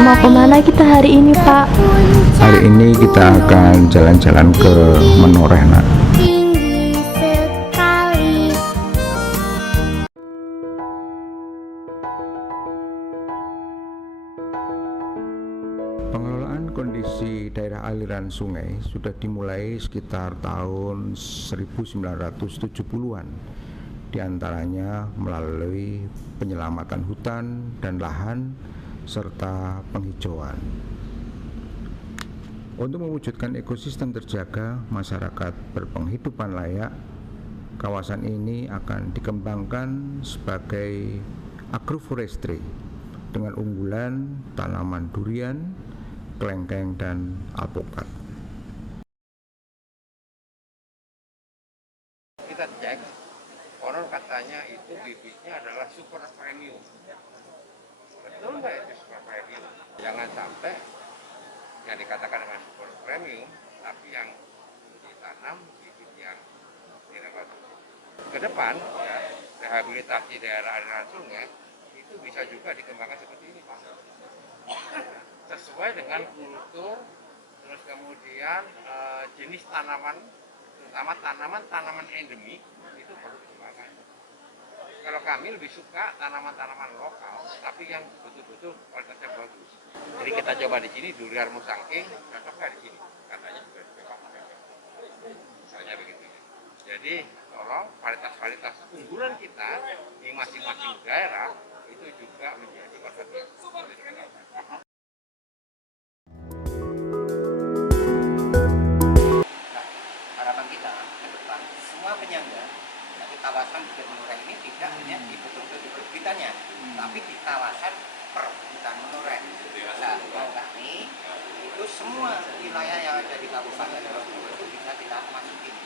Mau kemana kita hari ini, Pak? Hari ini kita akan jalan-jalan ke Menoreh, nak. Pengelolaan kondisi daerah aliran sungai sudah dimulai sekitar tahun 1970-an, diantaranya melalui penyelamatan hutan dan lahan serta penghijauan. Untuk mewujudkan ekosistem terjaga, masyarakat berpenghidupan layak, kawasan ini akan dikembangkan sebagai agroforestry dengan unggulan tanaman durian, kelengkeng, dan alpukat. Kita cek, konon katanya itu bibitnya adalah super premium. Betul nggak itu super premium? Jangan sampai yang dikatakan dengan super premium, tapi yang ditanam bibit yang tidak bagus. Ke depan, ya, rehabilitasi daerah aliran sungai itu bisa juga dikembangkan seperti ini, Pak. Sesuai dengan kultur, terus kemudian jenis tanaman, terutama tanaman endemik itu perlu dikembangkan. Kalau kami lebih suka tanaman-tanaman lokal, tapi yang betul-betul kualitasnya bagus. Jadi kita coba di sini durian musangking, cocok nggak di sini? Katanya juga cocok. Misalnya begitu. Jadi tolong kualitas-kualitas unggulan kita di masing-masing daerah itu juga menjadi perhatian. Harapan kita ke depan semua penyangga dari kawasan Bukit Menoreh ini tidak hanya di betul-betul di perbukitannya, tapi di kawasan perbukitan Menoreh. Nah, kami itu semua wilayah yang ada di Kabupaten Menoreh itu bisa kita masukin.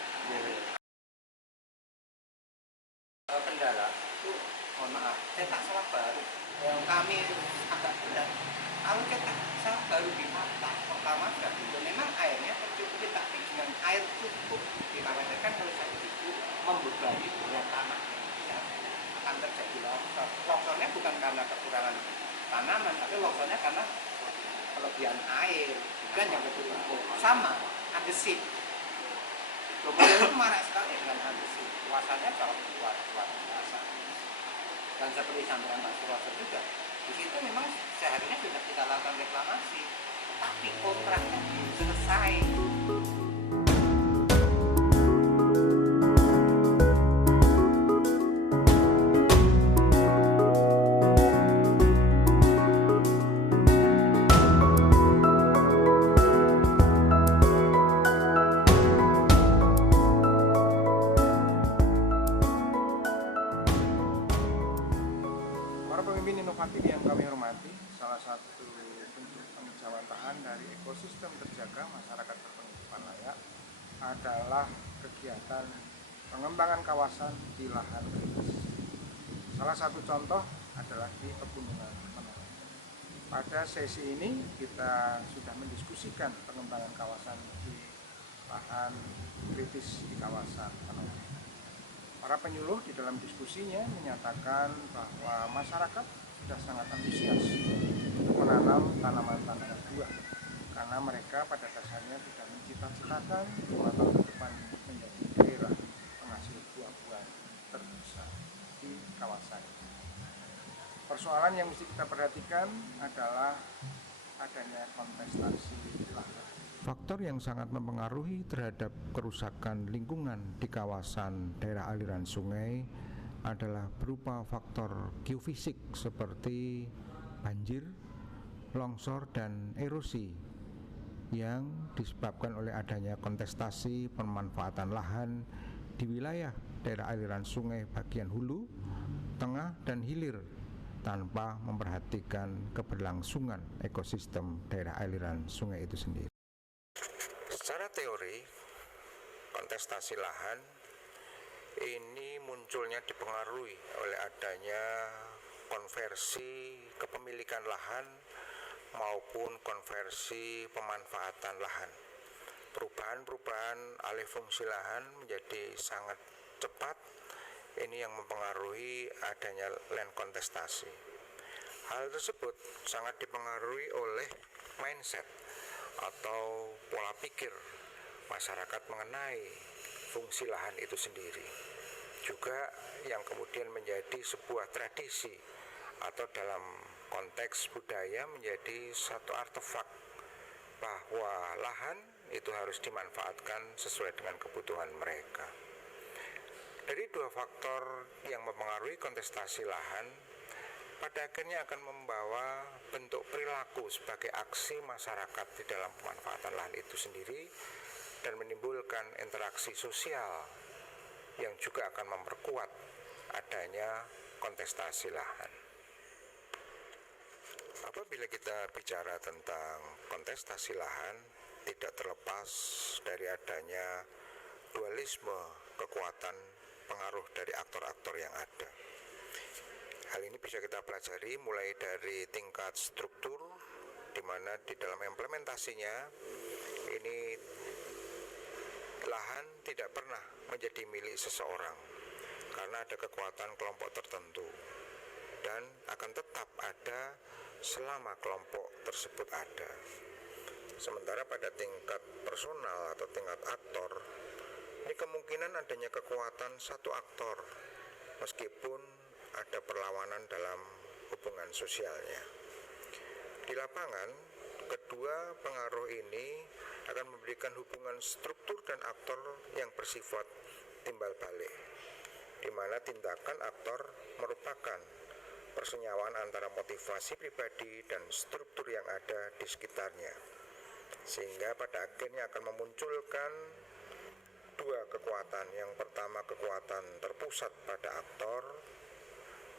Kendala itu, mohon maaf, cetak sawah baru yang kami agak berat. Kalau cetak sawah baru di mata pertama sudah itu memang airnya tercukupi, tapi dengan air cukup dikhawatirkan kalau satu itu membebani berat tanah bisa akan terjadi longsor. Longsornya bukan karena kekurangan tanaman, tapi longsornya karena kelebihan air bukan yang betul-betul sama andesit. Kemudian itu marak sekali dengan andesit, luasannya jauh luar biasa. Dan seperti sampaikan Pak Suroso juga, di situ memang seharusnya sudah kita lakukan reklamasi, tapi kontraknya belum selesai. Para pemimpin inovatif yang kami hormati, salah satu bentuk penghijauan lahan dari ekosistem terjaga masyarakat berpenghidupan layak adalah kegiatan pengembangan kawasan di lahan kritis. Salah satu contoh adalah di Pegunungan Menoreh. Pada sesi ini kita sudah mendiskusikan pengembangan kawasan di lahan kritis di kawasan Menoreh. Para penyuluh di dalam diskusinya menyatakan bahwa masyarakat sudah sangat antusias untuk menanam tanaman-tanaman buah karena mereka pada dasarnya sudah mencita-citakan 2 tahun ke depan menjadi daerah penghasil buah-buahan terbesar di kawasan. Persoalan yang mesti kita perhatikan adalah adanya kontestasi lahan. Faktor yang sangat mempengaruhi terhadap kerusakan lingkungan di kawasan daerah aliran sungai adalah berupa faktor geofisik seperti banjir, longsor, dan erosi yang disebabkan oleh adanya kontestasi pemanfaatan lahan di wilayah daerah aliran sungai bagian hulu, tengah, dan hilir tanpa memperhatikan keberlangsungan ekosistem daerah aliran sungai itu sendiri. Secara teori, kontestasi lahan ini munculnya dipengaruhi oleh adanya konversi kepemilikan lahan maupun konversi pemanfaatan lahan. Perubahan-perubahan alih fungsi lahan menjadi sangat cepat. Ini yang mempengaruhi adanya land kontestasi. Hal tersebut sangat dipengaruhi oleh mindset atau pola pikir masyarakat mengenai fungsi lahan itu sendiri. Juga yang kemudian menjadi sebuah tradisi atau dalam konteks budaya menjadi satu artefak bahwa lahan itu harus dimanfaatkan sesuai dengan kebutuhan mereka. Dari dua faktor yang mempengaruhi kontestasi lahan, pada akhirnya akan membawa bentuk perilaku sebagai aksi masyarakat di dalam pemanfaatan lahan itu sendiri dan menimbulkan interaksi sosial yang juga akan memperkuat adanya kontestasi lahan. Apabila kita bicara tentang kontestasi lahan, tidak terlepas dari adanya dualisme kekuatan pengaruh dari aktor-aktor yang ada. Hal ini bisa kita pelajari mulai dari tingkat struktur, di mana di dalam implementasinya ini lahan tidak pernah menjadi milik seseorang karena ada kekuatan kelompok tertentu dan akan tetap ada selama kelompok tersebut ada. Sementara pada tingkat personal atau tingkat aktor, ini kemungkinan adanya kekuatan satu aktor meskipun ada perlawanan dalam hubungan sosialnya. Di lapangan, kedua pengaruh ini akan memberikan hubungan struktur dan aktor yang bersifat timbal balik, di mana tindakan aktor merupakan persenyawaan antara motivasi pribadi dan struktur yang ada di sekitarnya, sehingga pada akhirnya akan memunculkan dua kekuatan. Yang pertama, kekuatan terpusat pada aktor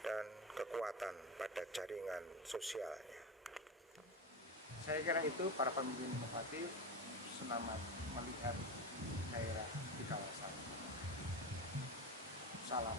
dan kekuatan pada jaringan sosialnya. Saya kira itu para pemimpin inovatif selamat melihat daerah di kawasan. Salam.